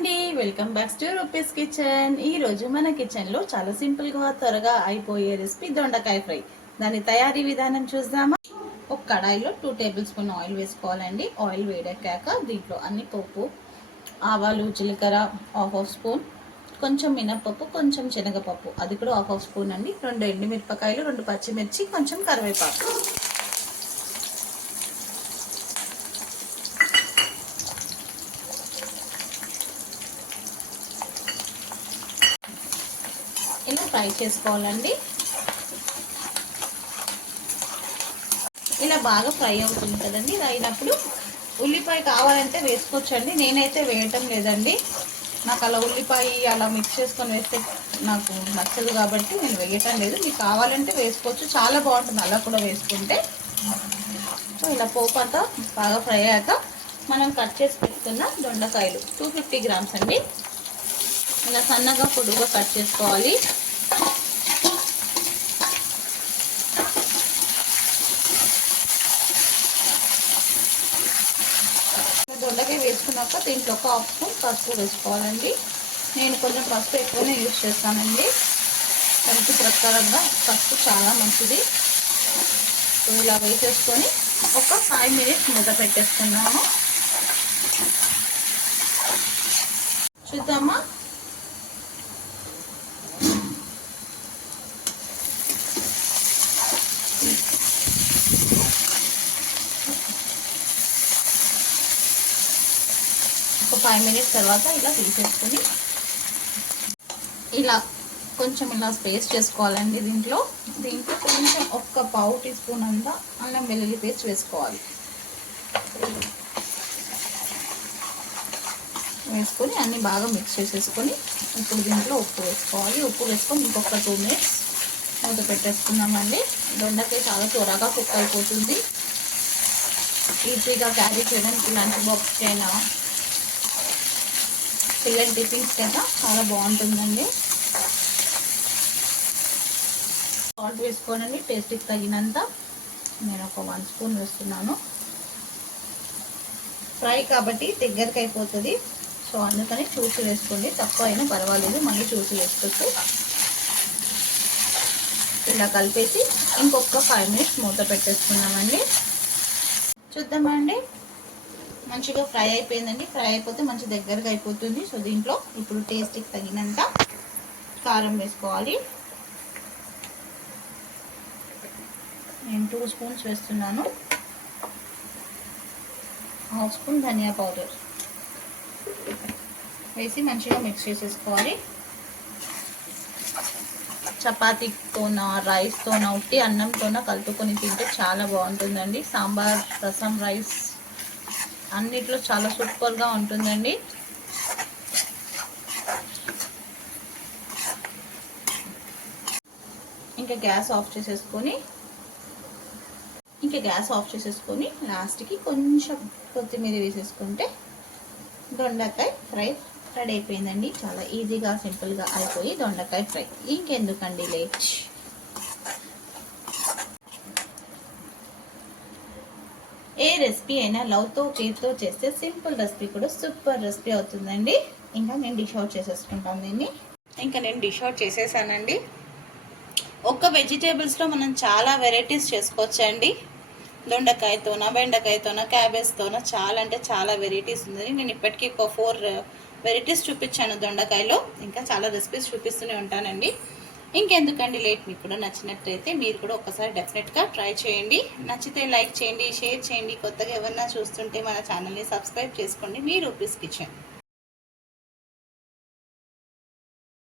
అండి, welcome back to rupees kitchen. ఈ రోజు మన కిచెన్ లో చాలా సింపుల్ గా త్వరగా అయిపోయే రెసిపీ దొండకాయ ఫ్రై. దాని తయారీ విధానం చూద్దామా. ఒక కడాయిలో 2 టేబుల్ స్పూన్ ఆయిల్ వేసుకోవాలండి. ఆయిల్ వేడెక్కాక దీంట్లో అన్ని పప్పు, ఆవాలు, జీలకర్ర హాఫ్ స్పూన్, కొంచెం మినపప్పు, కొంచెం శనగపప్పు, అది కూడా హాఫ్ స్పూన్ అండి, 2 ఎండుమిరపకాయలు, 2 పచ్చిమిర్చి, కొంచెం కరివేపాకు. ఇలా ఫ్రై చేసుకోవాలండి. ఇలా బాగా ఫ్రై అవుతుంది కదండి. ఇది అయినప్పుడు ఉల్లిపాయ కావాలంటే వేసుకోవచ్చండి. నేనైతే వేయటం లేదండి, నాకు అలా ఉల్లిపాయ అలా మిక్స్ చేసుకొని వేస్తే నాకు నచ్చదు కాబట్టి నేను వేయటం లేదు. మీకు కావాలంటే వేసుకోవచ్చు, చాలా బాగుంటుంది అలా కూడా వేసుకుంటే. సో ఇలా పోపు అంతా బాగా ఫ్రై అయ్యాక మనం కట్ చేసి పెట్టుకున్న దొండకాయలు 250 గ్రామ్స్ అండి, ఇలా సన్నగా పొడుగా కట్ చేసుకోవాలి. దొండకాయ వేసుకున్నాక దీంట్లో ఒక హాఫ్ స్పూన్ పసుపు వేసుకోవాలండి. నేను కొంచెం పసుపు ఎక్కువనే యూజ్ చేస్తానండి, హెల్త్ ప్రకారంగా పసుపు చాలా మంచిది. సో ఇలా వేసేసుకొని ఒక 5 మినిట్స్ మూత పెట్టేసుకున్నాము. చూద్దామా. ఒక 5 మినిట్స్ తర్వాత ఇలా తీసేసుకొని ఇలా కొంచెం ఇలా పేస్ట్ చేసుకోవాలండి. దీంట్లో కొంచెం ఒక పావు టీ స్పూన్ అంతా అల్లం వెల్లుల్లి పేస్ట్ వేసుకోవాలి. వేసుకొని అన్నీ బాగా మిక్స్ చేసేసుకొని ఇప్పుడు దీంట్లో ఉప్పు వేసుకోవాలి. ఉప్పు వేసుకొని ఇంకొక 2 మినిట్స్ మూత పెట్టేసుకున్నామండి. దొండకాయ చాలా త్వరగా కుక్ అయిపోతుంది. ఈజీగా క్యారీ చేయడానికి లంచ్ బాక్స్కి అయినా పిల్లల టిఫిన్స్ కదా చాలా బాగుంటుందండి. సాల్ట్ వేసుకోనండి, టేస్ట్కి తగినంత. నేను ఒక 1 స్పూన్ వేస్తున్నాను. ఫ్రై కాబట్టి దగ్గరకు అయిపోతుంది, సో అందుకని చూసి వేసుకోండి. తక్కువ అయినా పర్వాలేదు, మళ్ళీ చూసి వేసుకోవచ్చు. ఇలా కలిపేసి ఇంకొక 5 మినిట్స్ మూత పెట్టేసుకున్నామండి. చూద్దామండి. మంచిగా ఫ్రై అయిపోయిందండి. ఫ్రై అయిపోతే మంచి దగ్గరగా అయిపోతుంది. సో దీంట్లో ఇప్పుడు టేస్ట్కి తగినంత కారం వేసుకోవాలి. నేను 2 స్పూన్స్ వేస్తున్నాను. హాఫ్ స్పూన్ ధనియా పౌడర్ వేసి మంచిగా మిక్స్ చేసేసుకోవాలి. చపాతీతోన, రైస్తోన, ఉట్టి అన్నంతోన కలుపుకొని తింటే చాలా బాగుంటుందండి. సాంబార్, రసం, రైస్ అన్నిట్లో చాలా సూపర్గా ఉంటుందండి. ఇంకా గ్యాస్ ఆఫ్ చేసేసుకొని లాస్ట్కి కొంచెం కొత్తిమీర వేసేసుకుంటే దొండకాయ ఫ్రై రెడీ అయిపోయిందండి. చాలా ఈజీగా సింపుల్గా అయిపోయి దొండకాయ ఫ్రై. ఇంకెందుకండి లేట్. ఏ రెసిపీ అయినా లవ్తో, కేర్తో చేస్తే సింపుల్ రెసిపీ కూడా సూపర్ రెసిపీ అవుతుందండి. ఇంకా నేను డిష్ అవుట్ చేసేసుకుంటాను దీన్ని. నేను డిష్ అవుట్ చేసేసానండి. ఒక్క వెజిటేబుల్స్లో మనం చాలా వెరైటీస్ చేసుకోవచ్చండి. దొండకాయతోన, బెండకాయతోన, క్యాబేజ్తోన చాలా అంటే చాలా వెరైటీస్ ఉందని నేను ఇప్పటికీ ఒక 4 వెరైటీస్ చూపించాను దొండకాయలో. ఇంకా చాలా రెసిపీస్ చూపిస్తూనే ఉంటానండి. ఇంకెందుకండి లేట్. మీకు కూడా నచ్చినట్లయితే మీరు కూడా ఒకసారి డెఫినెట్గా ట్రై చేయండి. నచ్చితే లైక్ చేయండి, షేర్ చేయండి. కొత్తగా ఎవరన్నా చూస్తుంటే మన ఛానల్ని సబ్స్క్రైబ్ చేసుకోండి. మీ రూపీస్ కిచెన్.